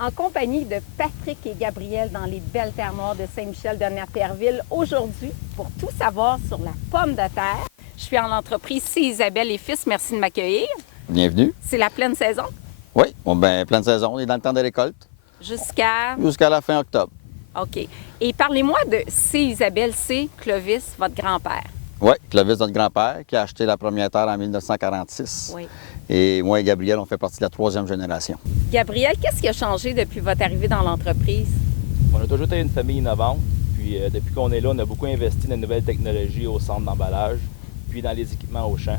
en compagnie de Patrick et Gabriel dans les belles terres noires de Saint-Michel de Naperville. Aujourd'hui, pour tout savoir sur la pomme de terre, je suis en entreprise C. Isabelle et Fils. Merci de m'accueillir. Bienvenue. C'est la pleine saison? Oui, pleine saison, on est dans le temps des récoltes. Jusqu'à la fin octobre. OK. Et parlez-moi de C. Isabelle, C. Clovis, votre grand-père. Oui, Clovis, notre grand-père, qui a acheté la première terre en 1946. Oui. Et moi et Gabriel, on fait partie de la troisième génération. Gabriel, qu'est-ce qui a changé depuis votre arrivée dans l'entreprise? On a toujours été une famille innovante. Puis depuis qu'on est là, on a beaucoup investi dans de nouvelles technologies au centre d'emballage, puis dans les équipements au champ.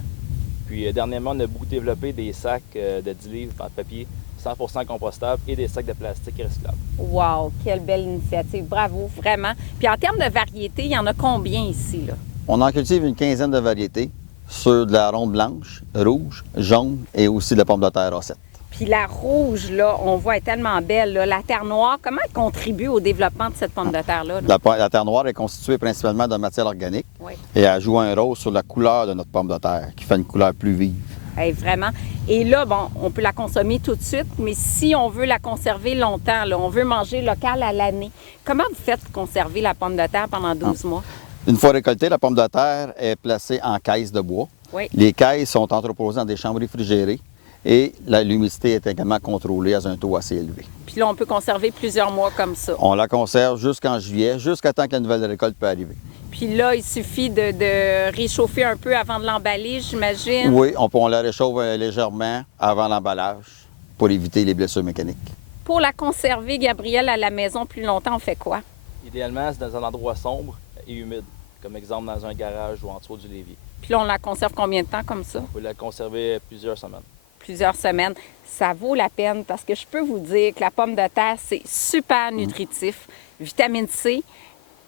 Puis dernièrement, on a beaucoup développé des sacs de 10 livres en papier 100% compostables et des sacs de plastique recyclables. Wow, quelle belle initiative. Bravo, vraiment. Puis en termes de variété, il y en a combien ici, là? On en cultive une quinzaine de variétés sur de la ronde blanche, rouge, jaune et aussi de la pomme de terre A7. Puis la rouge, là, on voit, est tellement belle. Là. La terre noire, comment elle contribue au développement de cette pomme de terre-là? La terre noire est constituée principalement de matière organique Oui. et elle joue un rôle sur la couleur de notre pomme de terre, qui fait une couleur plus vive. Hey, vraiment. Et là, bon, on peut la consommer tout de suite, mais si on veut la conserver longtemps, là, on veut manger local à l'année, comment vous faites pour conserver la pomme de terre pendant 12 mois? Une fois récoltée, la pomme de terre est placée en caisses de bois. Oui. Les caisses sont entreposées dans des chambres réfrigérées et l'humidité est également contrôlée à un taux assez élevé. Puis là, on peut conserver plusieurs mois comme ça. On la conserve jusqu'en juillet, jusqu'à temps que la nouvelle récolte peut arriver. Puis là, il suffit de réchauffer un peu avant de l'emballer, j'imagine? Oui, on la réchauffe légèrement avant l'emballage pour éviter les blessures mécaniques. Pour la conserver, Gabriel, à la maison plus longtemps, on fait quoi? Idéalement, c'est dans un endroit sombre et humide, comme exemple dans un garage ou en dessous du lévier. Puis là, on la conserve combien de temps comme ça? On peut la conserver plusieurs semaines. Plusieurs semaines. Ça vaut la peine parce que je peux vous dire que la pomme de terre, c'est super nutritif. Vitamine C,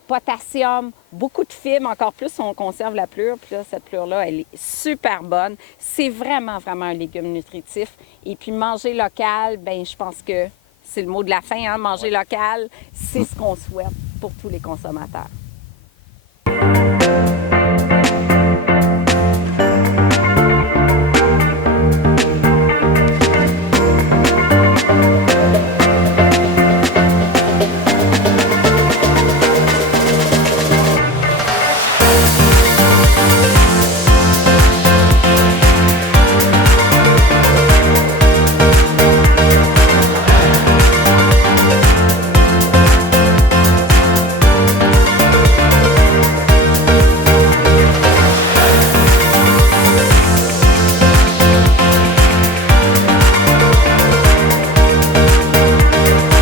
potassium, beaucoup de fibres, encore plus si on conserve la pleure. Puis là, cette pleure-là, elle est super bonne. C'est vraiment, vraiment un légume nutritif. Et puis manger local, bien, je pense que c'est le mot de la fin, hein? Manger local, c'est ce qu'on souhaite pour tous les consommateurs.